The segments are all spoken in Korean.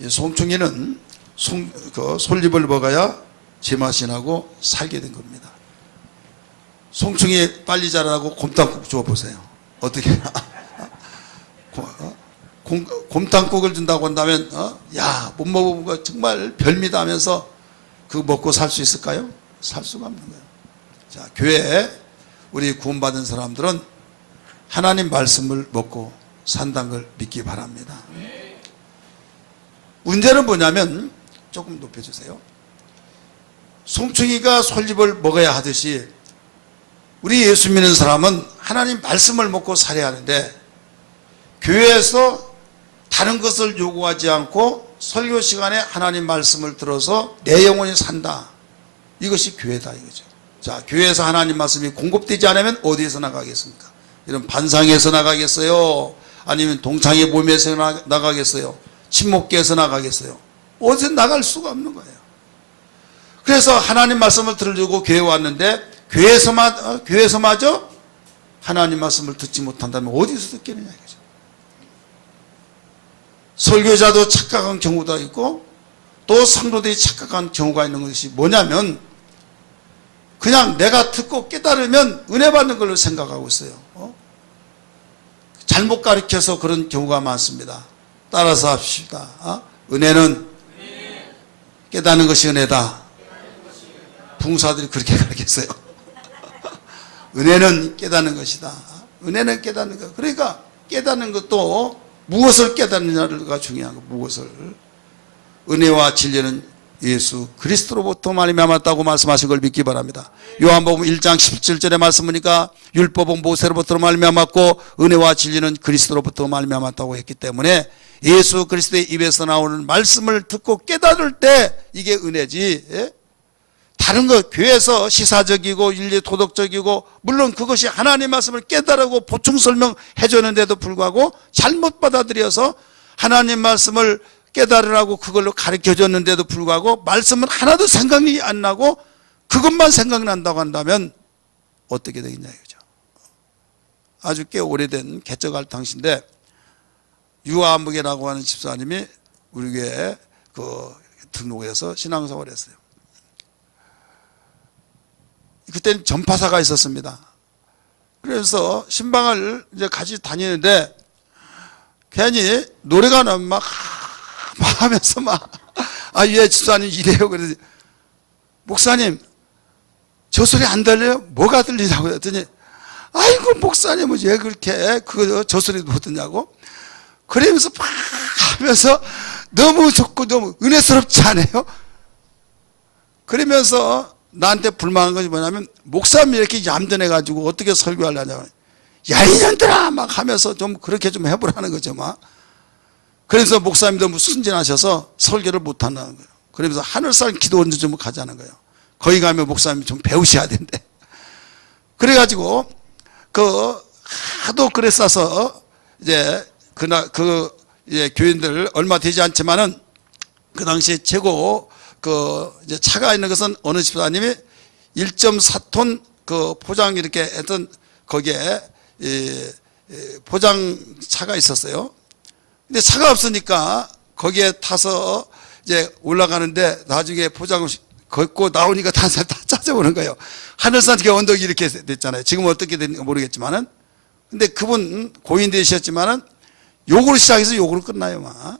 이 송충이는 솔잎을 먹어야 제맛이 나고 살게 된 겁니다. 송충이 빨리 자라고 곰탕국 줘보세요. 어떻게 곰탕국을 준다고 한다면 야, 못 먹어본 거 정말 별미다 하면서 그거 먹고 살 수 있을까요? 살 수가 없는 거예요. 자, 교회에 우리 구원받은 사람들은 하나님 말씀을 먹고 산다는 걸 믿기 바랍니다. 문제는 뭐냐면, 조금 높여주세요. 송충이가 솔잎을 먹어야 하듯이 우리 예수 믿는 사람은 하나님 말씀을 먹고 살아야 하는데, 교회에서 다른 것을 요구하지 않고 설교 시간에 하나님 말씀을 들어서 내 영혼이 산다, 이것이 교회다 이거죠. 자, 교회에서 하나님 말씀이 공급되지 않으면 어디에서 나가겠습니까? 이런 반상에서 나가겠어요? 아니면 동창회 모임에서 나가겠어요? 친목계에서 나가겠어요? 어디서 나갈 수가 없는 거예요. 그래서 하나님 말씀을 들으려고 교회에 왔는데, 교회에서마저 하나님 말씀을 듣지 못한다면 어디서 듣겠느냐 이거죠. 설교자도 착각한 경우도 있고 또 성도들이 착각한 경우가 있는 것이 뭐냐면, 그냥 내가 듣고 깨달으면 은혜 받는 걸로 생각하고 있어요. 잘못 가르쳐서 그런 경우가 많습니다. 따라서 합시다. 은혜는 깨닫는 것이 은혜다. 붕사들이 그렇게 가르쳤어요. 은혜는 깨닫는 것이다. 은혜는 깨닫는 것. 그러니까 깨닫는 것도 무엇을 깨닫느냐가 중요한 거. 무엇을. 은혜와 진리는 예수 그리스도로부터 말미암았다고 말씀하신 걸 믿기 바랍니다. 요한복음 1장 17절의 말씀 보니까 율법은 모세로부터 말미암았고 은혜와 진리는 그리스도로부터 말미암았다고 했기 때문에 예수 그리스도의 입에서 나오는 말씀을 듣고 깨달을 때 이게 은혜지, 예? 다른 것, 교회에서 시사적이고 윤리 도덕적이고, 물론 그것이 하나님 말씀을 깨달고 보충 설명해 줬는데도 불구하고 잘못 받아들여서 하나님 말씀을 깨달으라고 그걸로 가르쳐 줬는데도 불구하고 말씀은 하나도 생각이 안 나고 그것만 생각난다고 한다면 어떻게 되겠냐 이거죠. 아주 꽤 오래된 개척할 당시인데, 유아무개라고 하는 집사님이 우리 교회에 등록해서 신앙생활을 했어요. 그때는 전파사가 있었습니다. 그래서 신방을 이제 같이 다니는데 괜히 노래가 나면 막 하면서 예, 집사님 이래요. 그래서 목사님 저 소리 안 들려요? 뭐가 들리냐고 했더니, 아이고 목사님은 왜 그렇게 저 소리도 못 듣냐고. 그러면서 막 하면서 너무 좋고 너무 은혜스럽지 않아요? 그러면서 나한테 불만한 것이 뭐냐면, 목사님이 이렇게 얌전해가지고 어떻게 설교하려냐고. 야 이년들아 막 하면서 좀 그렇게 좀 해보라는 거죠 막. 그래서 목사님 너무 순진하셔서 설교를 못한다는 거예요. 그러면서 하늘산 기도원도 좀 가자는 거예요. 거기 가면 목사님이 좀 배우셔야 된대. 그래가지고 하도 그랬어서 이제 이제 교인들 얼마 되지 않지만은 그 당시에 최고 이제 차가 있는 것은 어느 집사님이 1.4톤 포장 이렇게 했던 거기에 포장차가 있었어요. 근데 차가 없으니까 거기에 타서 이제 올라가는데 나중에 포장을 걷고 나오니까 다 찾아오는 거예요. 하늘산 언덕이 이렇게 됐잖아요. 지금 어떻게 됐는지 모르겠지만은. 근데 그분 고인 되셨지만은 욕으로 시작해서 욕으로 끝나요. 막.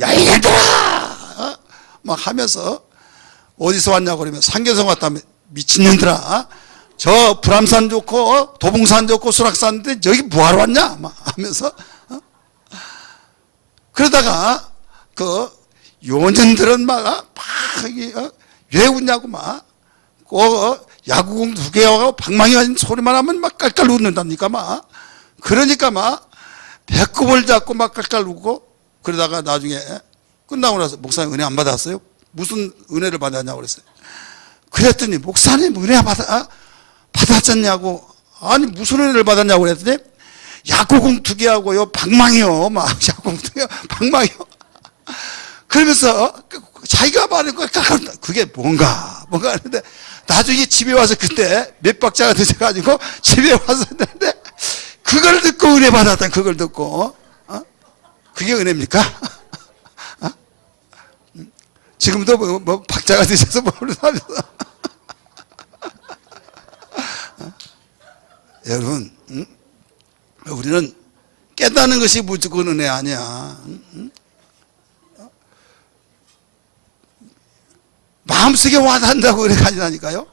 야, 이년들아! 막 하면서 어디서 왔냐고 그러면 상계성 왔다며. 미친년들아. 저 불암산 좋고 도봉산 좋고 수락산인데 여기 뭐하러 왔냐? 막 하면서. 그러다가 요년들은 왜 웃냐고 막 야구공 2개하고 방망이 가진 소리만 하면 막 깔깔 웃는답니까 막. 그러니까 막 배꼽을 잡고 막 깔깔 웃고. 그러다가 나중에 끝나고 나서, 목사님 은혜 안 받았어요? 무슨 은혜를 받았냐고 그랬어요. 그랬더니 목사님 은혜 받았잖냐고. 아니 무슨 은혜를 받았냐고 그랬더니, 야구공 2개하고요 방망이요 막. 야구공 2개 방망이요. 그러면서 자기가 말한 거 그게 뭔가 하는데, 나중에 집에 와서 그때 몇 박자가 늦어가지고 집에 와서 했는데, 그걸 듣고 은혜 받았다. 그걸 듣고. 그게 은혜입니까? 지금도 박자가 되셔서 모르면서 여러분, 우리는 깨닫는 것이 무조건 은혜 아니야. 마음속에 와닿는다고 그래 가지라니까요.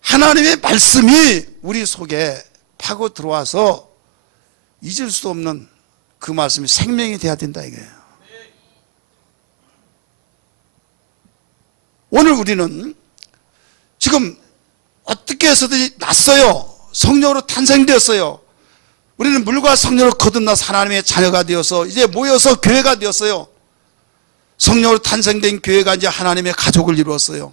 하나님의 말씀이 우리 속에 파고 들어와서 잊을 수 없는 그 말씀이 생명이 돼야 된다 이거예요. 오늘 우리는 지금 어떻게 해서든지 났어요. 성령으로 탄생되었어요. 우리는 물과 성령으로 거듭나서 하나님의 자녀가 되어서 이제 모여서 교회가 되었어요. 성령으로 탄생된 교회가 이제 하나님의 가족을 이루었어요.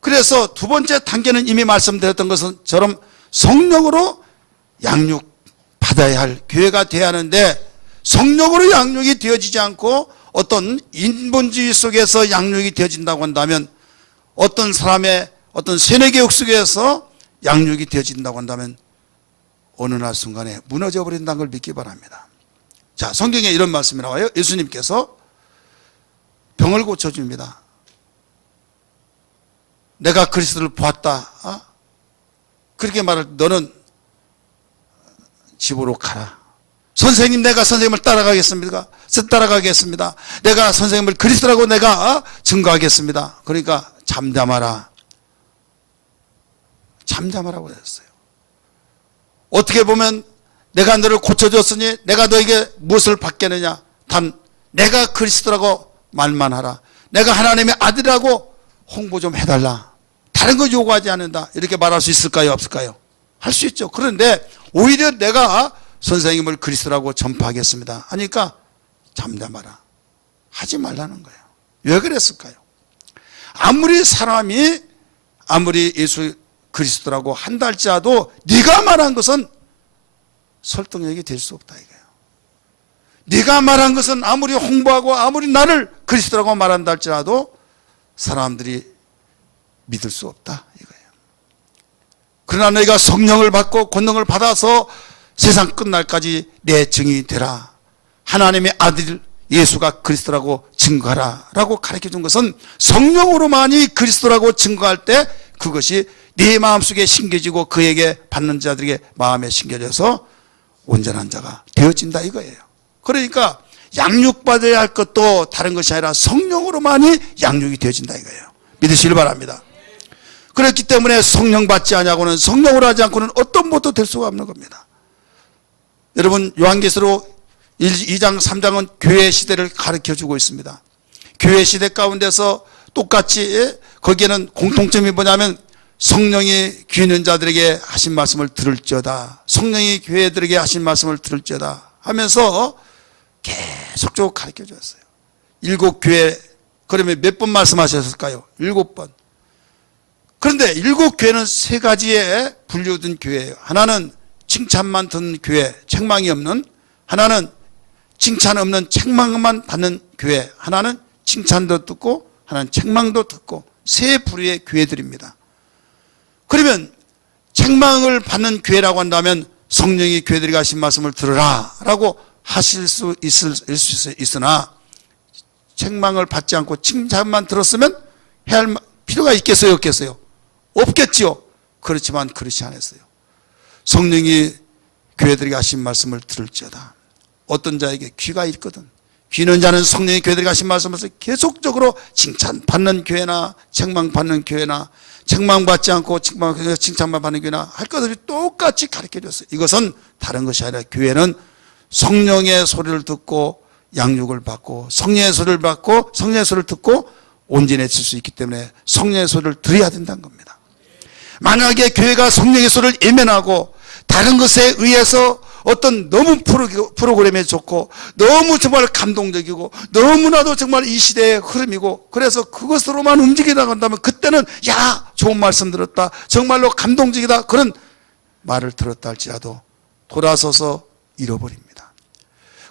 그래서 두 번째 단계는 이미 말씀드렸던 것처럼 성령으로 양육받아야 할 교회가 되어야 하는데, 성령으로 양육이 되어지지 않고 어떤 인본주의 속에서 양육이 되어진다고 한다면, 어떤 사람의 어떤 세뇌교육 속에서 양육이 되어진다고 한다면 어느 날 순간에 무너져 버린다는 걸 믿기 바랍니다. 자, 성경에 이런 말씀이 나와요. 예수님께서 병을 고쳐줍니다. 내가 그리스도를 보았다. 그렇게 말할 때 너는 집으로 가라. 선생님, 내가 선생님을 따라가겠습니다. 내가 선생님을 그리스도라고 내가 증거하겠습니다. 그러니까 잠잠하라. 잠잠하라고 했어요. 어떻게 보면 내가 너를 고쳐줬으니 내가 너에게 무엇을 받겠느냐. 단 내가 그리스도라고 말만 하라. 내가 하나님의 아들이라고 홍보 좀 해달라. 다른 거 요구하지 않는다. 이렇게 말할 수 있을까요? 없을까요? 할 수 있죠. 그런데 오히려 내가 선생님을 그리스도라고 전파하겠습니다 하니까 잠잠하라. 하지 말라는 거예요. 왜 그랬을까요? 아무리 사람이 아무리 예수 그리스도라고 한다 할지라도 네가 말한 것은 설득력이 될 수 없다 이거예요. 네가 말한 것은 아무리 홍보하고 아무리 나를 그리스도라고 말한다 할지라도 사람들이 믿을 수 없다 이거예요. 그러나 너희가 성령을 받고 권능을 받아서 세상 끝날까지 내 증인이 되라. 하나님의 아들 예수가 그리스도라고 증거하라 라고 가르쳐준 것은 성령으로만이 그리스도라고 증거할 때 그것이 네 마음속에 심겨지고 그에게 받는 자들에게 마음에 심겨져서 온전한 자가 되어진다 이거예요. 그러니까 양육받아야 할 것도 다른 것이 아니라 성령으로만이 양육이 되어진다 이거예요. 믿으시길 바랍니다. 그렇기 때문에 성령 받지 않냐고는, 성령으로 하지 않고는 어떤 것도 될 수가 없는 겁니다. 여러분, 요한계시록 2장 3장은 교회 시대를 가르쳐주고 있습니다. 교회 시대 가운데서 똑같이 거기에는 공통점이 뭐냐면 성령이 귀 있는 자들에게 하신 말씀을 들을지어다, 성령이 교회들에게 하신 말씀을 들을지어다 하면서 계속적으로 가르쳐 주었어요. 7교회, 그러면 몇 번 말씀하셨을까요? 7번. 그런데 7교회는 3가지에 분류된 교회예요. 하나는 칭찬만 듣는 교회, 책망이 없는, 하나는 칭찬 없는 책망만 받는 교회, 하나는 칭찬도 듣고 하나는 책망도 듣고, 3 부류의 교회들입니다. 그러면 책망을 받는 교회라고 한다면 성령이 교회들에게 하신 말씀을 들으라 라고 하실 수 있으나, 책망을 받지 않고 칭찬만 들었으면 해야 할 필요가 있겠어요? 없겠어요? 없겠지요. 그렇지만 그렇지 않았어요. 성령이 교회들에게 하신 말씀을 들을지어다. 어떤 자에게 귀가 있거든, 귀 있는 자는 성령이 교회들에게 하신 말씀을 계속적으로 칭찬받는 교회나 책망받는 교회나 책망받지 않고 칭찬만 받는 교회나 할 것들이 똑같이 가르쳐줬어요. 이것은 다른 것이 아니라 교회는 성령의 소리를 듣고 양육을 받고, 성령의 소리를 받고 성령의 소리를 듣고 온전해질 수 있기 때문에 성령의 소리를 들어야 된다는 겁니다. 만약에 교회가 성령의 소리를 예면하고 다른 것에 의해서 어떤 너무 프로그램에 좋고 너무 정말 감동적이고 너무나도 정말 이 시대의 흐름이고 그래서 그것으로만 움직이다 한다면 그때는 야, 좋은 말씀 들었다, 정말로 감동적이다, 그런 말을 들었다 할지라도 돌아서서 잃어버립니다.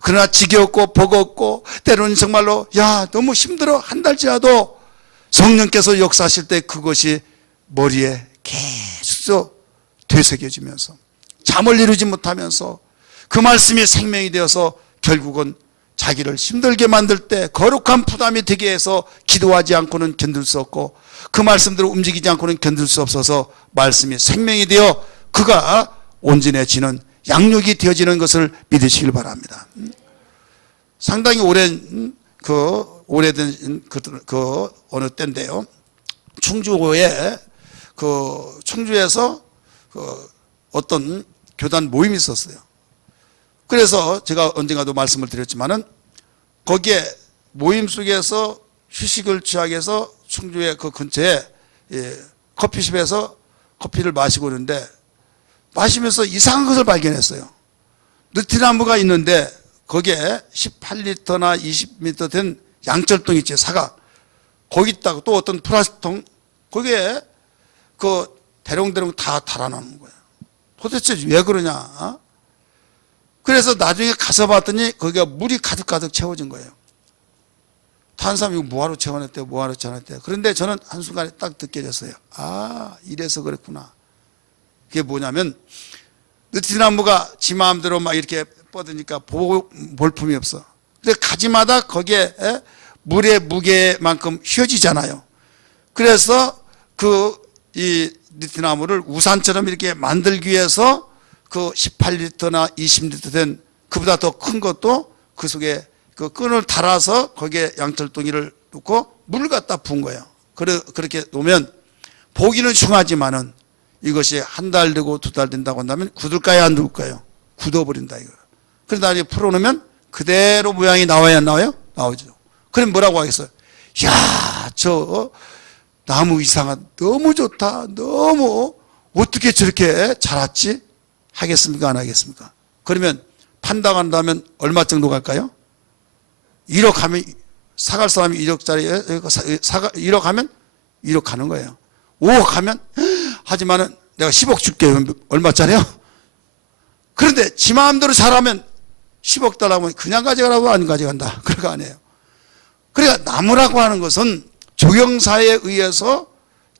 그러나 지겹고 버겁고 때로는 정말로 야, 너무 힘들어 한다 할지라도 성령께서 역사하실 때 그것이 머리에 계속 되새겨지면서 잠을 이루지 못하면서 그 말씀이 생명이 되어서 결국은 자기를 힘들게 만들 때 거룩한 부담이 되게 해서 기도하지 않고는 견딜 수 없고 그 말씀대로 움직이지 않고는 견딜 수 없어서 말씀이 생명이 되어 그가 온전해지는 양육이 되어지는 것을 믿으시길 바랍니다. 상당히 오랜 오래된 어느 때인데요. 충주에 충주에서 어떤 교단 모임이 있었어요. 그래서 제가 언젠가도 말씀을 드렸지만은 거기에 모임 속에서 휴식을 취하기 위해서 충주의 그 근처에 커피숍에서 커피를 마시고 있는데 마시면서 이상한 것을 발견했어요. 느티나무가 있는데 거기에 18리터나 20리터 된 양철통 있지, 사각. 거기 있다가 또 어떤 플라스틱통, 거기에 대롱대롱 다 달아놓는 거예요. 도대체 왜 그러냐? 그래서 나중에 가서 봤더니 거기가 물이 가득가득 채워진 거예요. 탄삼 이거 뭐하러 채워냈대요? 뭐하러 채워냈대요? 그런데 저는 한순간에 딱 느껴졌어요. 아, 이래서 그랬구나. 그게 뭐냐면 느티나무가 지 마음대로 막 이렇게 뻗으니까 볼품이 없어. 근데 가지마다 거기에 물의 무게만큼 휘어지잖아요. 그래서 이 느티나무를 우산처럼 이렇게 만들기 위해서 18리터나 20리터 된 그보다 더 큰 것도 그 속에 끈을 달아서 거기에 양철동이를 놓고 물을 갖다 부은 거예요. 그렇게 놓으면 보기는 흉하지만은 이것이 한 달 되고 두 달 된다고 한다면 굳을까요? 안 굳을까요? 굳어버린다 이거. 그래서 나중에 풀어놓으면 그대로 모양이 나와야 안 나와요? 나오죠. 그럼 뭐라고 하겠어요? 야, 저 나무 이상한, 너무 좋다. 너무 어떻게 저렇게 자랐지? 하겠습니까? 안 하겠습니까? 그러면 판다고 한다면 얼마 정도 갈까요? 1억 하면 사갈 사람이 1억짜리 1억 하면 1억 가는 거예요. 5억 하면 하지만은 내가 10억 줄게. 얼마짜리요? 그런데 지 마음대로 잘하면 10억 달라면 그냥 가져가라고 안 가져간다. 그런 거 아니에요. 그러니까 나무라고 하는 것은 조경사에 의해서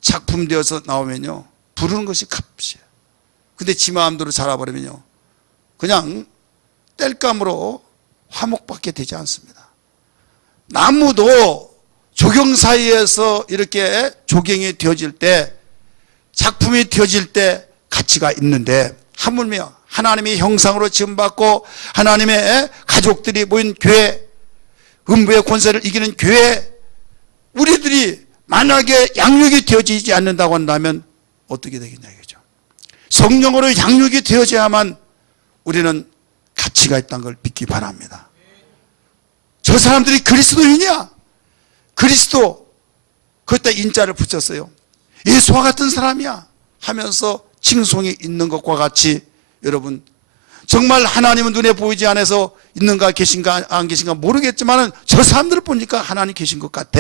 작품되어서 나오면요, 부르는 것이 값이에요. 근데 지 마음대로 자라버리면요, 그냥 땔감으로 화목밖에 되지 않습니다. 나무도 조경사에 의해서 이렇게 조경이 되어질 때, 작품이 되어질 때 가치가 있는데, 하물며 하나님의 형상으로 지음받고 하나님의 가족들이 모인 교회, 음부의 권세를 이기는 교회, 우리들이 만약에 양육이 되어지지 않는다고 한다면 어떻게 되겠냐 이거죠. 성령으로 양육이 되어져야만 우리는 가치가 있다는 걸 믿기 바랍니다. 저 사람들이 그리스도인이야. 그리스도, 그때 인자를 붙였어요. 예수와 같은 사람이야 하면서 칭송이 있는 것과 같이, 여러분 정말 하나님은 눈에 보이지 않아서 있는가 계신가 안 계신가 모르겠지만 저 사람들을 보니까 하나님 계신 것 같아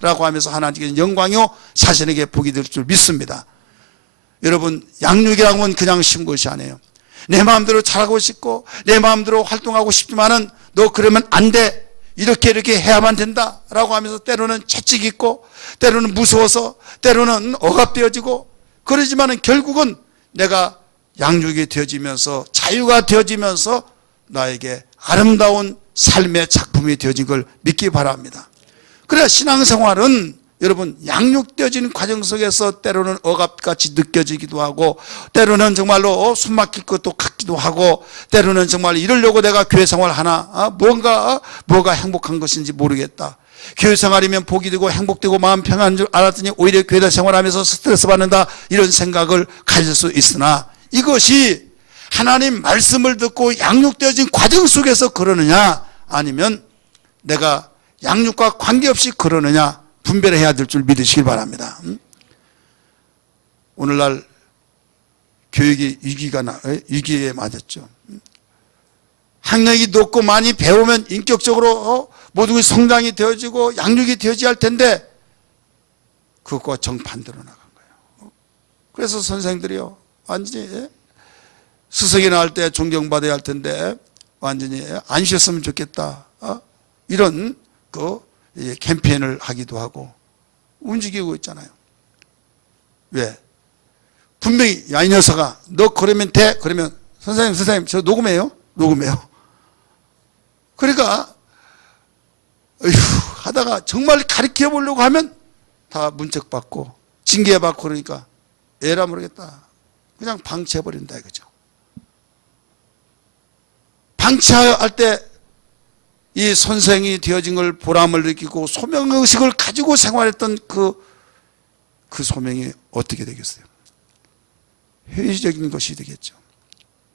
라고 하면서 하나님께 영광이요 자신에게 복이 될 줄 믿습니다. 여러분, 양육이라는 건 그냥 쉬운 것이 아니에요. 내 마음대로 잘하고 싶고 내 마음대로 활동하고 싶지만은 너 그러면 안 돼, 이렇게 해야만 된다 라고 하면서 때로는 채찍 있고 때로는 무서워서 때로는 억압되어지고 그러지만은 결국은 내가 양육이 되어지면서 자유가 되어지면서 나에게 아름다운 삶의 작품이 되어진 걸 믿기 바랍니다. 그래야 신앙생활은 여러분 양육되어지는 과정 속에서 때로는 억압같이 느껴지기도 하고 때로는 정말로 숨막힐 것도 같기도 하고 때로는 정말 이러려고 내가 교회 생활 하나, 뭐가 행복한 것인지 모르겠다. 교회 생활이면 복이 되고 행복되고 마음 평안한 줄 알았더니 오히려 교회 생활하면서 스트레스 받는다, 이런 생각을 가질 수 있으나 이것이 하나님 말씀을 듣고 양육되어진 과정 속에서 그러느냐 아니면 내가 양육과 관계없이 그러느냐 분별해야 될 줄 믿으시길 바랍니다. 오늘날 교육이 위기에 맞았죠. 학력이 높고 많이 배우면 인격적으로 모든 것이 성장이 되어지고 양육이 되어져야 할 텐데 그것과 정반대로 나간 거예요. 그래서 선생들이요 완전히 스승이 나올 때 존경받아야 할 텐데 완전히 안 쉬었으면 좋겠다, 이런 캠페인을 하기도 하고 움직이고 있잖아요. 왜? 분명히 야 이 녀석아 너 그러면 돼? 그러면 선생님 저 녹음해요? 그러니까 교회에다가 정말 가르쳐 보려고 하면 다 문책받고 징계받고 그러니까 에라 모르겠다. 그냥 방치해버린다 이거죠. 방치할 때 이 선생이 되어진 걸 보람을 느끼고 소명의식을 가지고 생활했던 그 소명이 어떻게 되겠어요? 회의적인 것이 되겠죠.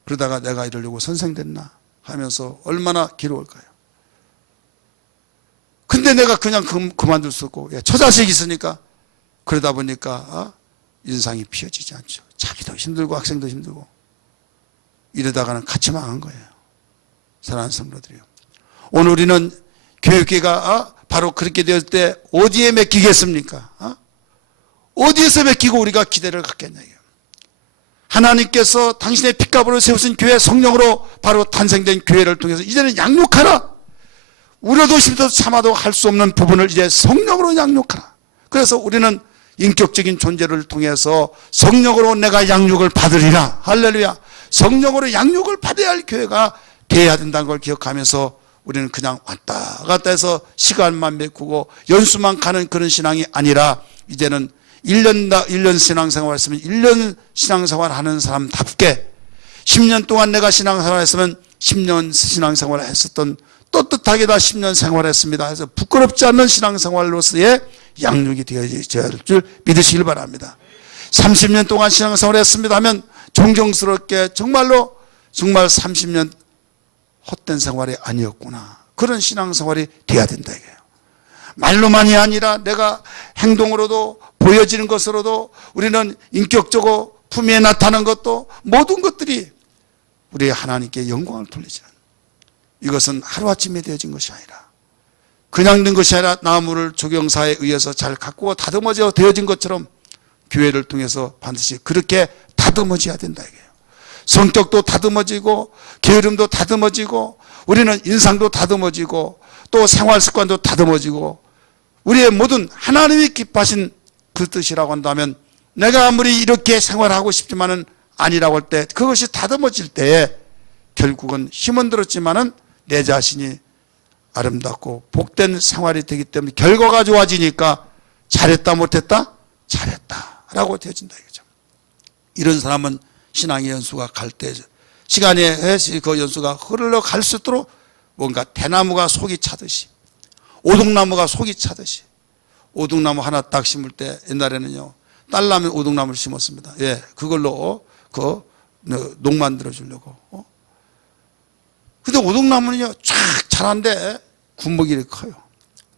그러다가 내가 이러려고 선생 됐나 하면서 얼마나 괴로울까요? 근데 내가 그냥 그만둘 수 없고 처자식 있으니까 그러다 보니까 인상이 피어지지 않죠. 자기도 힘들고 학생도 힘들고 이러다가는 같이 망한 거예요. 사랑하는 성도들이요. 오늘 우리는 교육계가 바로 그렇게 되었을 때 어디에 맡기겠습니까? 어디에서 맡기고 우리가 기대를 갖겠냐. 하나님께서 당신의 핏값으로 세우신 교회 성령으로 바로 탄생된 교회를 통해서 이제는 양육하라. 울어도 힘도 참아도 할 수 없는 부분을 이제 성령으로 양육하라. 그래서 우리는 인격적인 존재를 통해서 성령으로 내가 양육을 받으리라. 할렐루야. 성령으로 양육을 받아야 할 교회가 되어야 된다는 걸 기억하면서 우리는 그냥 왔다 갔다 해서 시간만 메꾸고 연수만 가는 그런 신앙이 아니라 이제는 1년 신앙생활 했으면 1년 신앙생활 하는 사람답게 10년 동안 내가 신앙생활 했으면 10년 신앙생활 했었던 떳떳하게 다 10년 생활했습니다. 그래서 부끄럽지 않는 신앙생활로서의 양육이 되어져야 할 줄 믿으시길 바랍니다. 30년 동안 신앙생활 했습니다 하면 존경스럽게 정말 30년 헛된 생활이 아니었구나. 그런 신앙생활이 돼야 된다 이거예요. 말로만이 아니라 내가 행동으로도 보여지는 것으로도 우리는 인격적으로 품위에 나타나는 것도 모든 것들이 우리 하나님께 영광을 돌리지는 이것은 하루아침에 되어진 것이 아니라 그냥 된 것이 아니라 나무를 조경사에 의해서 잘 가꾸어 다듬어져 되어진 것처럼 교회를 통해서 반드시 그렇게 다듬어져야 된다 이거예요. 성격도 다듬어지고 게으름도 다듬어지고 우리는 인상도 다듬어지고 또 생활 습관도 다듬어지고 우리의 모든 하나님이 기뻐하신 그 뜻이라고 한다면 내가 아무리 이렇게 생활하고 싶지만은 아니라고 할 때 그것이 다듬어질 때에 결국은 힘은 들었지만은 내 자신이 아름답고 복된 생활이 되기 때문에 결과가 좋아지니까 잘했다 못했다? 잘했다라고 되어진다 이거죠. 이런 사람은 신앙의 연수가 갈 때 시간이 그 연수가 흘러갈수록 뭔가 대나무가 속이 차듯이 오동나무가 속이 차듯이 오동나무 하나 딱 심을 때 옛날에는요 딸나무 오동나무를 심었습니다. 예, 그걸로 농 만들어 주려고. 근데 오동나무는요 쫙 자란데 구멍이 이렇게 커요.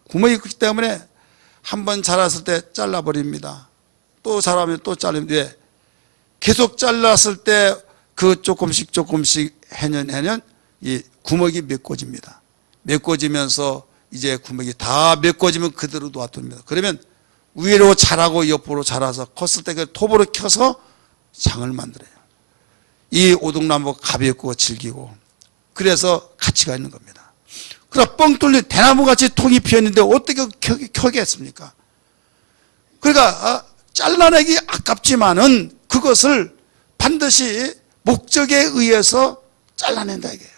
구멍이 크기 때문에 한번 자랐을 때 잘라버립니다. 또 자라면 또 자르면 왜? 계속 잘랐을 때 그 조금씩 해년 이 구멍이 메꿔집니다. 메꿔지면서 이제 구멍이 다 메꿔지면 그대로 놔둡니다. 그러면 위로 자라고 옆으로 자라서 컸을 때 그 톱으로 켜서 장을 만들어요. 이 오동나무가 가볍고 질기고 그래서 가치가 있는 겁니다. 그러나 뻥 뚫린 대나무같이 통이 피었는데 어떻게 켜겠습니까? 그러니까 잘라내기 아깝지만은 그것을 반드시 목적에 의해서 잘라낸다 이게요.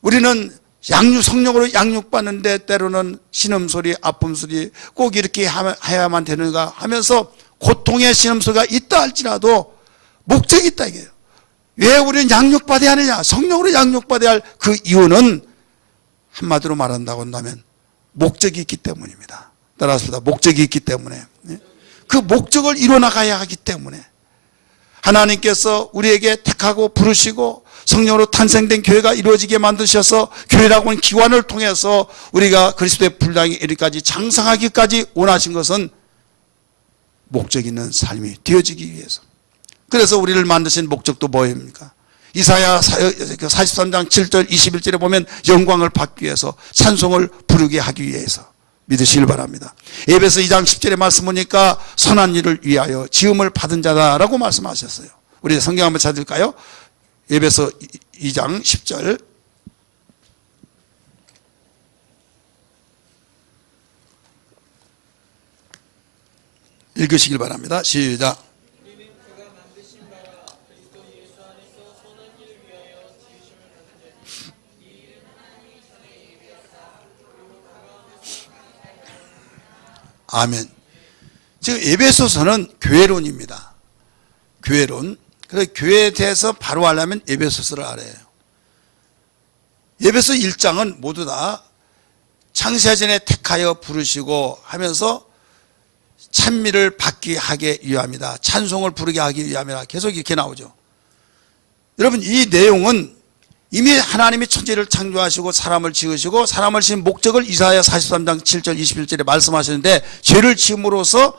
우리는 성령으로 양육받는데 때로는 신음소리, 아픔소리 꼭 이렇게 해야만 되는가 하면서 고통의 신음소리가 있다 할지라도 목적이 있다 이게요. 왜 우리는 양육받아야 하느냐? 성령으로 양육받아야 할 그 이유는 한마디로 말한다고 한다면 목적이 있기 때문입니다. 따라서 목적이 있기 때문에 그 목적을 이뤄나가야 하기 때문에 하나님께서 우리에게 택하고 부르시고 성령으로 탄생된 교회가 이루어지게 만드셔서 교회라고 하는 기관을 통해서 우리가 그리스도의 분량에 이르기까지 장성하기까지 원하신 것은 목적 있는 삶이 되어지기 위해서. 그래서 우리를 만드신 목적도 뭐입니까? 이사야 43장 7절 21절에 보면 영광을 받기 위해서 찬송을 부르게 하기 위해서 믿으시길 바랍니다. 에베소 2장 10절에 말씀 보니까 선한 일을 위하여 지음을 받은 자다라고 말씀하셨어요. 우리 성경 한번 찾을까요? 에베소 2장 10절 읽으시길 바랍니다. 시작. 아멘. 지금 에베소서는 교회론입니다. 교회론. 그래서 교회에 대해서 바로 알려면 에베소서를 알아야 해요. 에베소 1장은 모두 다 창세전에 택하여 부르시고 하면서 찬미를 받게 하게 위함이다. 찬송을 부르게 하기 위함이다. 계속 이렇게 나오죠. 여러분, 이 내용은 이미 하나님이 천지를 창조하시고 사람을 지으시고 사람을 지은 목적을 이사야 43장 7절 21절에 말씀하셨는데, 죄를 지음으로써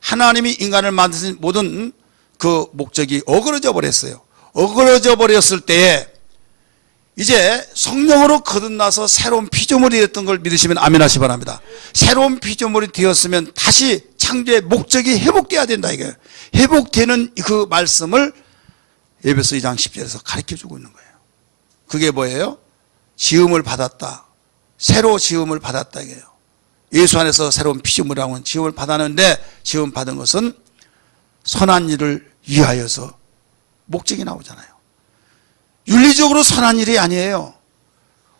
하나님이 인간을 만드신 모든 그 목적이 어그러져 버렸어요. 어그러져 버렸을 때에 이제 성령으로 거듭나서 새로운 피조물이 되었던 걸 믿으시면 아멘 하시 바랍니다. 새로운 피조물이 되었으면 다시 창조의 목적이 회복돼야 된다 이거예요. 회복되는 그 말씀을 에베소 2장 10절에서 가르쳐주고 있는 거예요. 그게 뭐예요? 지음을 받았다. 새로 지음을 받았다 이거예요. 예수 안에서 새로운 피조물이라고는 지음을 받았는데, 지음 받은 것은 선한 일을 위하여서 목적이 나오잖아요. 윤리적으로 선한 일이 아니에요.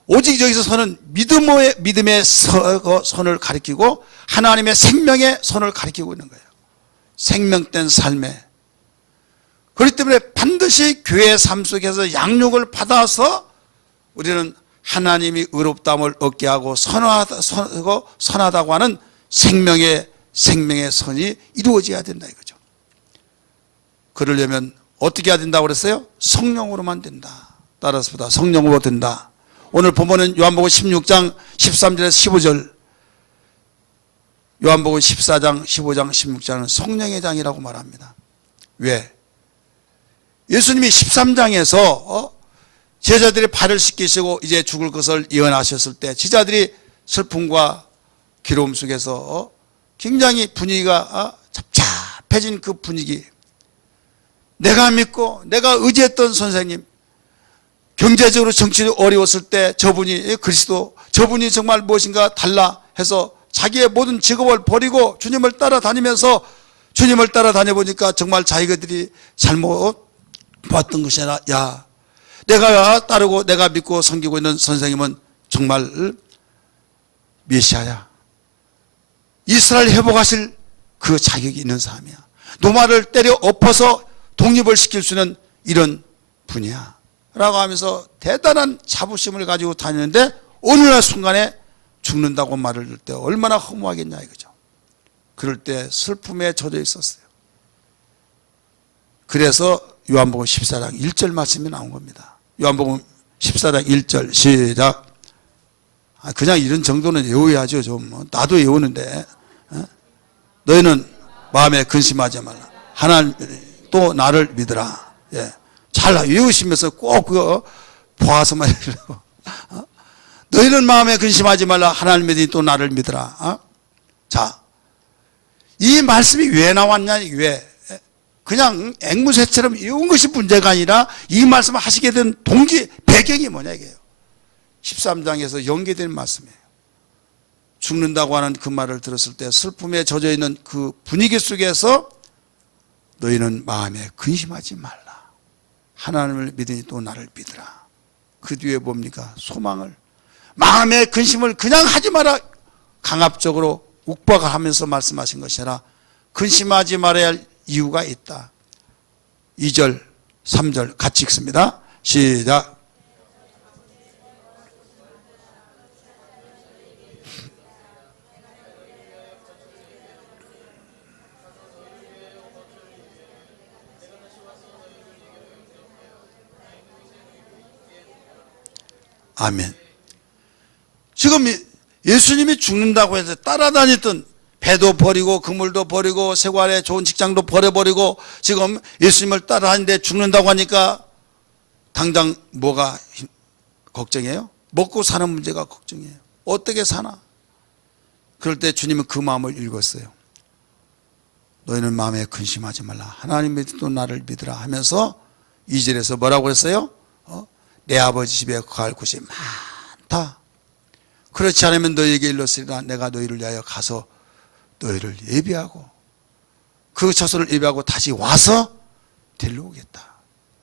오직 여기서는 믿음의 선을 가리키고 하나님의 생명의 선을 가리키고 있는 거예요. 생명된 삶에. 그렇기 때문에 반드시 교회의 삶 속에서 양육을 받아서 우리는 하나님이 의롭다함을 얻게 하고 선하다고 하는 생명의 선이 이루어져야 된다 이거죠. 그러려면 어떻게 해야 된다고 그랬어요? 성령으로만 된다. 따라서 보다 성령으로 된다. 오늘 본문은 요한복음 16장 13절에서 15절, 요한복음 14장 15장 16장은 성령의 장이라고 말합니다. 왜? 예수님이 13장에서 제자들의 발을 씻기시고 이제 죽을 것을 예언하셨을 때 제자들이 슬픔과 기로움 속에서 굉장히 분위기가 잡잡해진 그 분위기, 내가 믿고 내가 의지했던 선생님, 경제적으로 정치적으로 어려웠을 때 저분이 그리스도, 저분이 정말 무엇인가 달라 해서 자기의 모든 직업을 버리고 주님을 따라다니면서 주님을 따라다녀보니까 정말 자기들이 잘못 봤던 것이 아니라, 야, 내가 따르고 내가 믿고 섬기고 있는 선생님은 정말 메시아야, 이스라엘 회복하실 그 자격이 있는 사람이야, 노마를 때려 엎어서 독립을 시킬 수 있는 이런 분이야 라고 하면서 대단한 자부심을 가지고 다니는데, 어느 날 순간에 죽는다고 말을 들 때 얼마나 허무하겠냐 이거죠. 그럴 때 슬픔에 젖어 있었어요. 그래서 요한복음 14장 1절 말씀이 나온 겁니다. 요한복음 14장 1절 시작. 그냥 이런 정도는 외워야죠. 좀 나도 외우는데. 너희는 마음에 근심하지 말라. 하나님 또 나를 믿으라. 예. 잘 외우시면서 꼭 그거 보아서만 해주고. 너희는 마음에 근심하지 말라. 하나님 믿으니 또 나를 믿으라. 자, 이 말씀이 왜 나왔냐? 왜? 그냥 앵무새처럼 외운 것이 문제가 아니라 이 말씀을 하시게 된 동기, 배경이 뭐냐 이게요. 13장에서 연계된 말씀이에요. 죽는다고 하는 그 말을 들었을 때 슬픔에 젖어 있는 그 분위기 속에서 너희는 마음에 근심하지 말라. 하나님을 믿으니 또 나를 믿으라. 그 뒤에 뭡니까? 소망을. 마음의 근심을 그냥 하지 마라. 강압적으로 욱박하면서 말씀하신 것이 아니라 근심하지 말아야 할 이유가 있다. 2절, 3절 같이 읽습니다. 시작. 아멘. 지금 예수님이 죽는다고 해서 따라다녔던 배도 버리고 그물도 버리고 세관에 좋은 직장도 버려버리고 지금 예수님을 따라다니는데 죽는다고 하니까 당장 뭐가 걱정이에요? 먹고 사는 문제가 걱정이에요. 어떻게 사나? 그럴 때 주님은 그 마음을 읽었어요. 너희는 마음에 근심하지 말라. 하나님 믿고 나를 믿으라 하면서 2절에서 뭐라고 했어요? 내 아버지 집에 갈 곳이 많다. 그렇지 않으면 너희에게 일렀으리라. 내가 너희를 위하여 가서 너희를 예비하고 그 처소를 예비하고 다시 와서 데려오겠다.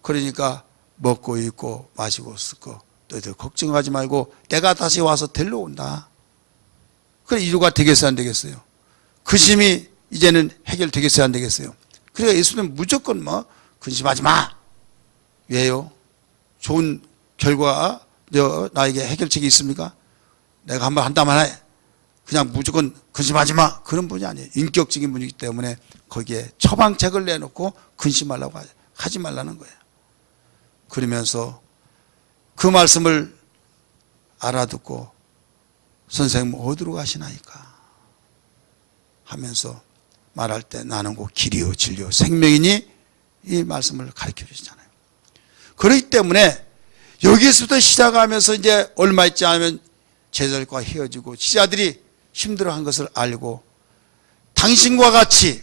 그러니까 먹고 입고 마시고 쓰고 너희들 걱정하지 말고 내가 다시 와서 데려온다. 그래 이유가 되겠어요 안 되겠어요? 근심이 이제는 해결되겠어요, 안 되겠어요? 그러니까 예수님은 무조건 뭐 근심하지 마. 왜요? 좋은 결과 나에게 해결책이 있습니까? 내가 한번 한다만 해. 그냥 무조건 근심하지 마. 그런 분이 아니에요. 인격적인 분이기 때문에 거기에 처방책을 내놓고 근심하려고 하지 말라는 거예요. 그러면서 그 말씀을 알아듣고 선생님 어디로 가시나이까 하면서 말할 때 나는 곧 길이요 진리요 생명이니 이 말씀을 가르쳐 주시잖아요. 그렇기 때문에 여기서부터 시작하면서 이제 얼마 있지 않으면 제자들과 헤어지고 제자들이 힘들어한 것을 알고 당신과 같이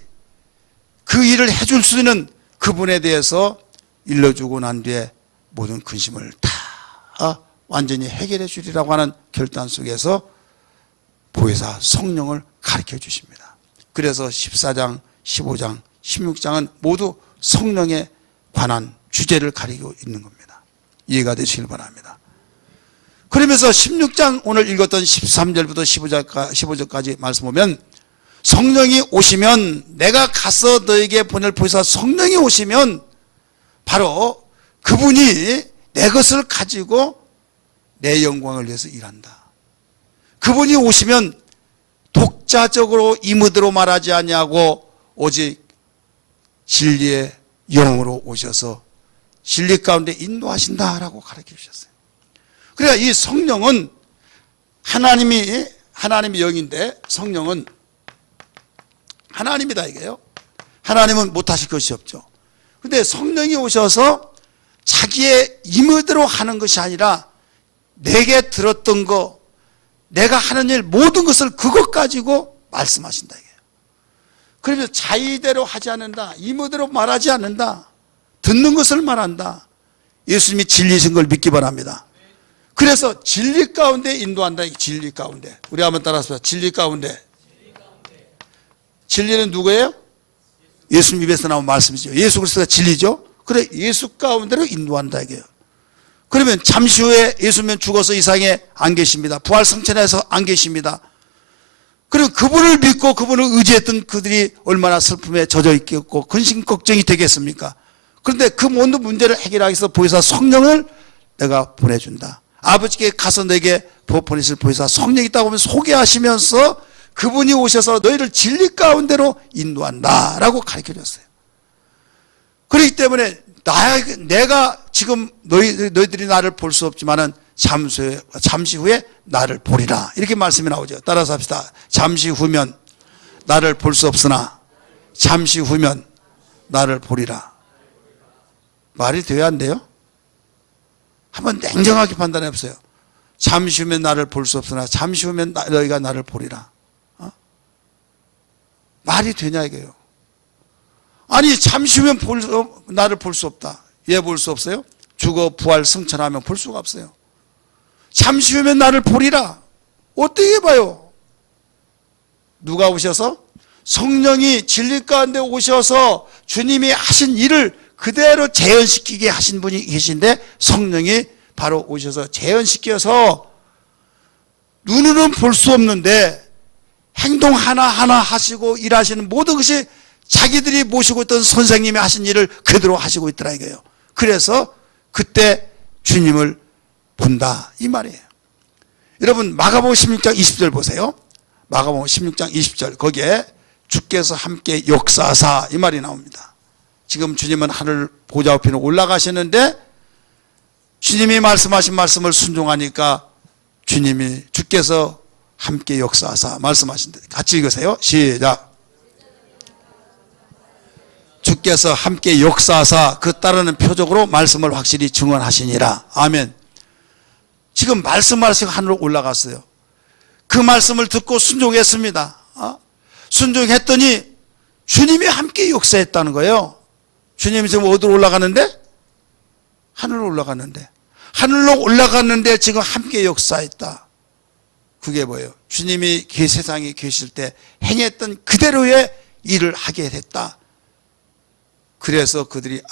그 일을 해줄 수 있는 그분에 대해서 일러주고 난 뒤에 모든 근심을 다 완전히 해결해 주리라고 하는 결단 속에서 보혜사 성령을 가르쳐 주십니다. 그래서 14장, 15장, 16장은 모두 성령에 관한 주제를 가리고 있는 겁니다. 이해가 되시길 바랍니다. 그러면서 16장 오늘 읽었던 13절부터 15절까지 말씀 보면 성령이 오시면 내가 가서 너에게 보낼 보혜사 성령이 오시면 바로 그분이 내 것을 가지고 내 영광을 위해서 일한다. 그분이 오시면 독자적으로 이무대로 말하지 아니하고 오직 진리의 영으로 오셔서 진리 가운데 인도하신다라고 가르쳐 주셨어요. 그러니까 이 성령은 하나님이 영인데 성령은 하나님이다 이게요. 하나님은 못하실 것이 없죠. 그런데 성령이 오셔서 자기의 임의대로 하는 것이 아니라 내게 들었던 거, 내가 하는 일 모든 것을 그것 가지고 말씀하신다 이게요. 그러면서 자의대로 하지 않는다. 임의대로 말하지 않는다. 듣는 것을 말한다. 예수님이 진리신 걸 믿기 바랍니다. 그래서 진리 가운데 인도한다. 진리 가운데. 우리 한번 따라서 진리 가운데. 진리는 누구예요? 예수님 입에서 나온 말씀이죠. 예수 그리스도가 진리죠. 그래 예수 가운데로 인도한다 이게요. 그러면 잠시 후에 예수님은 죽어서 이 세상에 안 계십니다. 부활 성천에서 안 계십니다. 그리고 그분을 믿고 그분을 의지했던 그들이 얼마나 슬픔에 젖어 있겠고 근심 걱정이 되겠습니까? 그런데 그 모든 문제를 해결하기 위해서 보혜사 성령을 내가 보내준다. 아버지께 가서 내게 보내실 보혜사 성령이 있다고 하면 소개하시면서 그분이 오셔서 너희를 진리 가운데로 인도한다 라고 가르쳐줬어요. 그렇기 때문에 내가 지금 너희들이 나를 볼 수 없지만은 잠시 후에 나를 보리라 이렇게 말씀이 나오죠. 따라서 합시다. 잠시 후면 나를 볼 수 없으나 잠시 후면 나를 보리라. 말이 돼야 안 돼요? 한번 냉정하게 판단해 보세요. 잠시 후면 나를 볼 수 없으나 잠시 후면 너희가 나를 보리라. 말이 되냐 이게요. 아니 잠시 후면 나를 볼 수 없다. 왜 볼 수 없어요? 죽어 부활 승천하면 볼 수가 없어요. 잠시 후면 나를 보리라. 어떻게 봐요? 누가 오셔서? 성령이 진리 가운데 오셔서 주님이 하신 일을 그대로 재현시키게 하신 분이 계신데 성령이 바로 오셔서 재현시켜서 눈으로는 볼 수 없는데 행동 하나하나 하시고 일하시는 모든 것이 자기들이 모시고 있던 선생님이 하신 일을 그대로 하시고 있더라 이거예요. 그래서 그때 주님을 본다 이 말이에요. 여러분 마가복음 16장 20절 보세요. 마가복음 16장 20절 거기에 주께서 함께 역사하사 이 말이 나옵니다. 지금 주님은 하늘 보좌 높이로 올라가시는데 주님이 말씀하신 말씀을 순종하니까 주께서 함께 역사하사 말씀하신다. 같이 읽으세요. 시작. 주께서 함께 역사하사 그 따르는 표적으로 말씀을 확실히 증언하시니라. 아멘. 지금 말씀하시고 하늘로 올라갔어요. 그 말씀을 듣고 순종했습니다. 순종했더니 주님이 함께 역사했다는 거예요. 주님이 지금 어디로 올라가는데? 하늘로 올라갔는데. 하늘로 올라갔는데 지금 함께 역사했다. 그게 뭐예요? 주님이 세상에 계실 때 행했던 그대로의 일을 하게 됐다. 그래서 그들이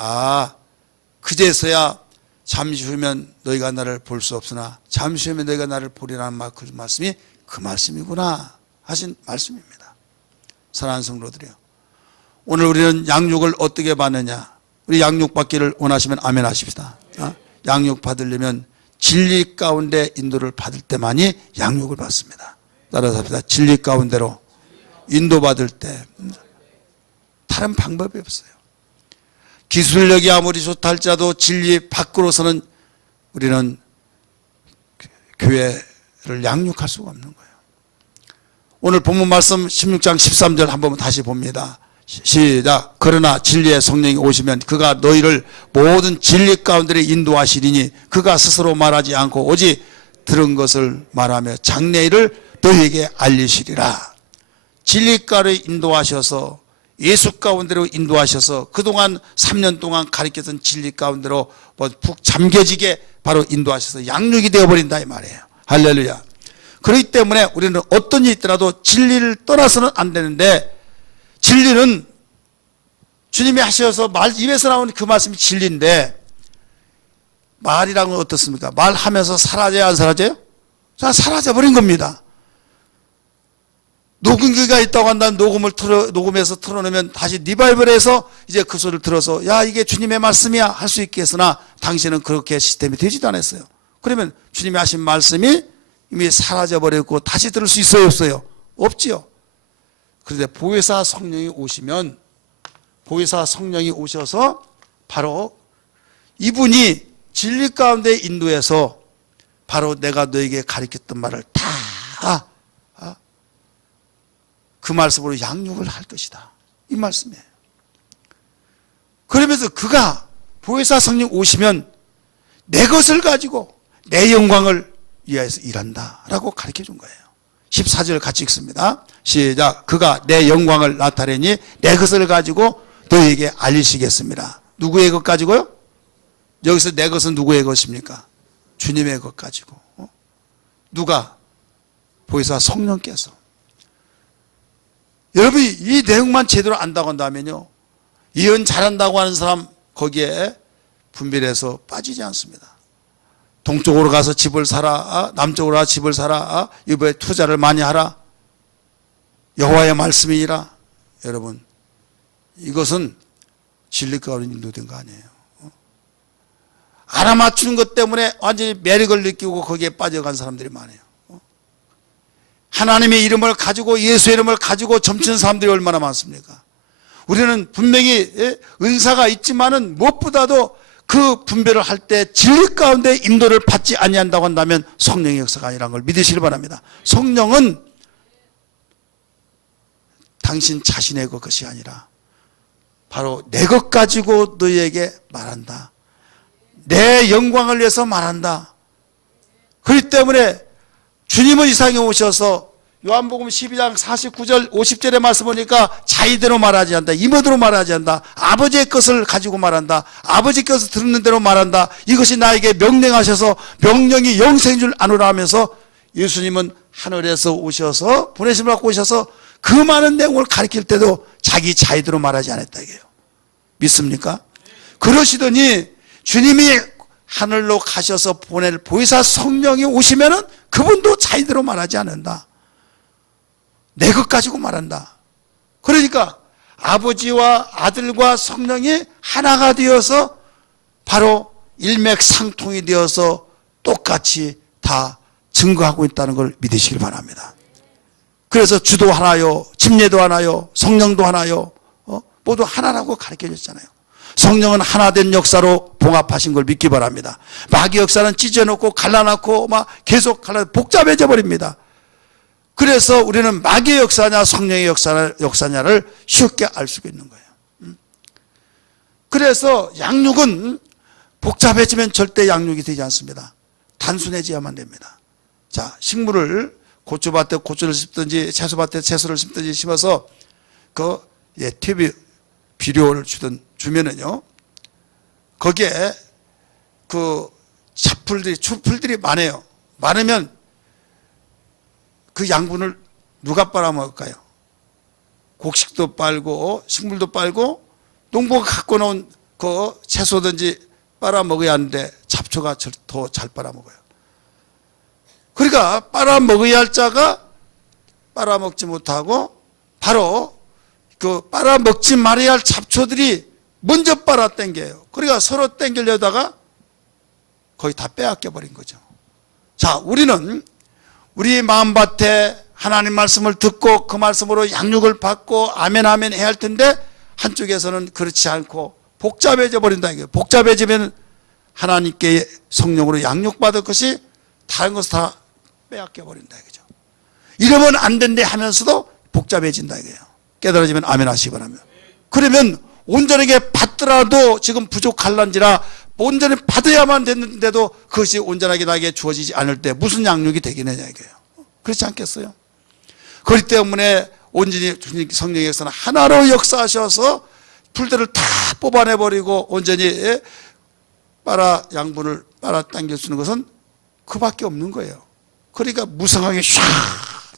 그제서야 잠시 후면 너희가 나를 볼 수 없으나 잠시 후면 너희가 나를 보리라는 그 말씀이 그 말씀이구나 하신 말씀입니다. 사랑하는 성도들이요, 오늘 우리는 양육을 어떻게 받느냐? 우리 양육 받기를 원하시면 아멘 하십시다. 양육 받으려면 진리 가운데 인도를 받을 때만이 양육을 받습니다. 따라서 합시다. 진리 가운데로 인도받을 때 다른 방법이 없어요. 기술력이 아무리 좋다 할지라도 진리 밖으로서는 우리는 교회를 양육할 수가 없는 거예요. 오늘 본문 말씀 16장 13절 한번 다시 봅니다. 시작. 그러나 진리의 성령이 오시면 그가 너희를 모든 진리 가운데로 인도하시리니 그가 스스로 말하지 않고 오직 들은 것을 말하며 장래일을 너희에게 알리시리라. 진리 가운데로 인도하셔서 예수 가운데로 인도하셔서 그동안 3년 동안 가르쳤던 진리 가운데로 푹 잠겨지게 바로 인도하셔서 양육이 되어버린다 이 말이에요. 할렐루야. 그렇기 때문에 우리는 어떤 일이 있더라도 진리를 떠나서는 안 되는데, 진리는 주님이 하셔서 입에서 나오는 그 말씀이 진리인데, 말이란 건 어떻습니까? 말하면서 사라져야 안 사라져요? 사라져버린 겁니다. 녹음기가 있다고 한다면 녹음해서 틀어놓으면 다시 리바이벌해서 이제 그 소리를 들어서 야 이게 주님의 말씀이야 할 수 있겠으나 당시에는 그렇게 시스템이 되지도 않았어요. 그러면 주님이 하신 말씀이 이미 사라져버렸고 다시 들을 수 있어요 없어요? 없지요. 그런데 보혜사 성령이 오시면, 보혜사 성령이 오셔서 바로 이분이 진리 가운데 인도해서 바로 내가 너에게 가르쳤던 말을 다 그 말씀으로 양육을 할 것이다 이 말씀이에요. 그러면서 그가 보혜사 성령 오시면 내 것을 가지고 내 영광을 위하여서 일한다 라고 가르쳐 준 거예요. 14절 같이 읽습니다. 시작. 그가 내 영광을 나타내니 내 것을 가지고 너희에게 알리시겠습니다. 누구의 것 가지고요? 여기서 내 것은 누구의 것입니까? 주님의 것 가지고. 누가? 보혜사 성령께서. 여러분이 이 내용만 제대로 안다고 한다면요, 예언 잘한다고 하는 사람 거기에 분별해서 빠지지 않습니다. 동쪽으로 가서 집을 사라, 남쪽으로 가서 집을 사라, 이번에 투자를 많이 하라, 여호와의 말씀이니라. 여러분, 이것은 진리 가운데 인도된 거 아니에요. 알아맞추는 것 때문에 완전히 매력을 느끼고 거기에 빠져간 사람들이 많아요. 하나님의 이름을 가지고 예수의 이름을 가지고 점치는 사람들이 얼마나 많습니까? 우리는 분명히 은사가 있지만은 무엇보다도 그 분별을 할 때 진리 가운데 인도를 받지 아니한다고 한다면 성령의 역사가 아니라는 걸 믿으시길 바랍니다. 성령은 당신 자신의 것이 아니라 바로 내 것 가지고 너희에게 말한다. 내 영광을 위해서 말한다. 그렇기 때문에 주님은 이 세상에 오셔서 요한복음 12장 49절 50절의 말씀 보니까 자의대로 말하지 않는다. 이모대로 말하지 않는다. 아버지의 것을 가지고 말한다. 아버지 것을 듣는 대로 말한다. 이것이 나에게 명령하셔서 명령이 영생인 줄 아노라 하면서 예수님은 하늘에서 오셔서 보내심을 받고 오셔서 그 많은 내용을 가르칠 때도 자기 자의대로 말하지 않았다 이게요. 믿습니까? 그러시더니 주님이 하늘로 가셔서 보낼 보혜사 성령이 오시면은 그분도 자의대로 말하지 않는다. 내 것 가지고 말한다. 그러니까 아버지와 아들과 성령이 하나가 되어서 바로 일맥상통이 되어서 똑같이 다 증거하고 있다는 걸 믿으시길 바랍니다. 그래서 주도 하나요, 침례도 하나요, 성령도 하나요, 모두 하나라고 가르쳐 줬잖아요. 성령은 하나된 역사로 봉합하신 걸 믿기 바랍니다. 마귀 역사는 찢어놓고 갈라놓고 막 계속 복잡해져 버립니다. 그래서 우리는 마귀의 역사냐 성령의 역사냐를 쉽게 알 수가 있는 거예요. 그래서 양육은 복잡해지면 절대 양육이 되지 않습니다. 단순해져야만 됩니다. 자, 식물을 고추밭에 고추를 심든지 채소밭에 채소를 심든지 심어서 그 튜브 비료를 주면은요, 거기에 그 잡풀들이 풀들이 많아요. 많으면 그 양분을 누가 빨아먹을까요? 곡식도 빨고 식물도 빨고 농부가 갖고 놓은 그 채소든지 빨아먹어야 하는데 잡초가 더 잘 빨아먹어요. 그러니까 빨아먹어야 할 자가 빨아먹지 못하고 바로 그 빨아먹지 말아야 할 잡초들이 먼저 빨아당겨요. 그러니까 서로 당기려다가 거의 다 빼앗겨 버린 거죠. 자, 우리는 우리 마음밭에 하나님 말씀을 듣고 그 말씀으로 양육을 받고 아멘 아멘 해야 할 텐데 한쪽에서는 그렇지 않고 복잡해져 버린다 이거예요. 복잡해지면 하나님께 성령으로 양육받을 것이 다른 것을 다 빼앗겨 버린다 이거죠. 이러면 안 된대 하면서도 복잡해진다 이거예요. 깨달아지면 아멘 하시기 바랍니다. 그러면 온전하게 받더라도 지금 부족할런지라 온전히 받아야만 됐는데도 그것이 온전하게 나에게 주어지지 않을 때 무슨 양육이 되겠느냐 이거예요. 그렇지 않겠어요? 그렇기 때문에 온전히 성령께서는 하나로 역사하셔서 풀들을 다 뽑아내버리고 온전히 양분을 빨아당길 수 있는 것은 그밖에 없는 거예요. 그러니까 무성하게 샥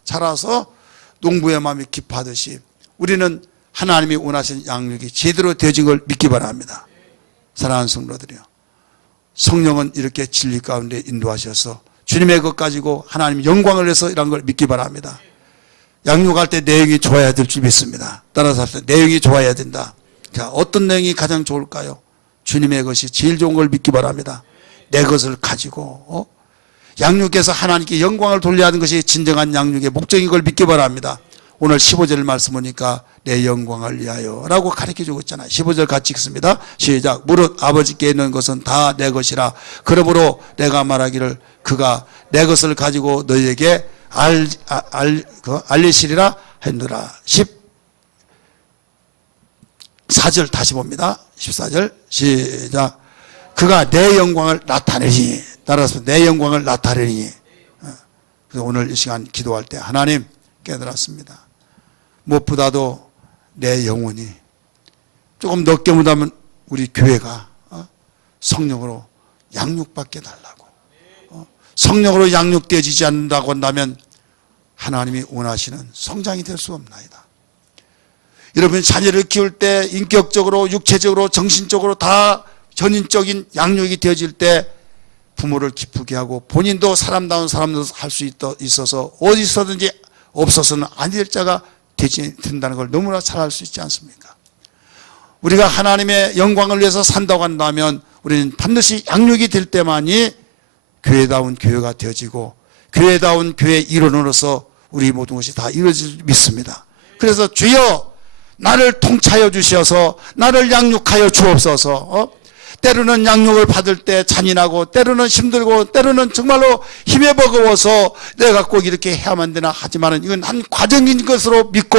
자라서 농부의 마음이 깊어하듯이 우리는 하나님이 원하시는 양육이 제대로 되어진 걸 믿기 바랍니다. 사랑하는 성도들이요, 성령은 이렇게 진리 가운데 인도하셔서 주님의 것 가지고 하나님 영광을 위해서 이런 걸 믿기 바랍니다. 양육할 때 내용이 좋아야 될 줄 믿습니다. 따라서 합시다. 내용이 좋아야 된다. 자, 어떤 내용이 가장 좋을까요? 주님의 것이 제일 좋은 걸 믿기 바랍니다. 내 것을 가지고 양육해서 하나님께 영광을 돌려야 하는 것이 진정한 양육의 목적인 걸 믿기 바랍니다. 오늘 15절 말씀 보니까 내 영광을 위하여 라고 가르쳐주고 있잖아요. 15절 같이 읽습니다. 시작. 무릇 아버지께 있는 것은 다 내 것이라. 그러므로 내가 말하기를 그가 내 것을 가지고 너희에게 알리시리라 했노라. 14절 다시 봅니다. 14절 시작. 그가 내 영광을 나타내니. 따라서 내 영광을 나타내니. 그래서 오늘 이 시간 기도할 때 하나님 깨달았습니다. 무엇보다도 내 영혼이 조금 늦게 못하면 우리 교회가 성령으로 양육받게 달라고, 성령으로 양육되어지지 않는다고 한다면 하나님이 원하시는 성장이 될 수 없나이다. 여러분 자녀를 키울 때 인격적으로 육체적으로 정신적으로 다 전인적인 양육이 되어질 때 부모를 기쁘게 하고 본인도 사람다운 사람도 할 수 있어서 어디서든지 없어서는 안 될 자가 된다는 걸 너무나 잘 알 수 있지 않습니까? 우리가 하나님의 영광을 위해서 산다고 한다면 우리는 반드시 양육이 될 때만이 교회다운 교회가 되어지고 교회다운 교회의 일원으로서 우리 모든 것이 다 이루어질 줄 믿습니다. 그래서 주여 나를 통차여 주셔서 나를 양육하여 주옵소서. 때로는 양육을 받을 때 잔인하고 때로는 힘들고 때로는 정말로 힘에 버거워서 내가 꼭 이렇게 해야만 되나 하지만 이건 한 과정인 것으로 믿고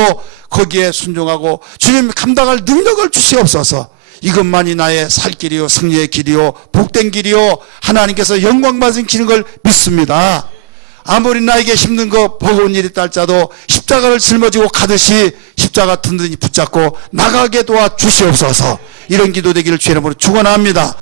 거기에 순종하고 주님 감당할 능력을 주시옵소서. 이것만이 나의 살 길이요 승리의 길이요 복된 길이요 하나님께서 영광 받은 길인 걸 믿습니다. 아무리 나에게 힘든 거 버거운 일이 있다 할지라도 십자가를 짊어지고 가듯이 십자가 든든히 붙잡고 나가게 도와주시옵소서. 이런 기도 되기를 주의 이름으로 축원합니다.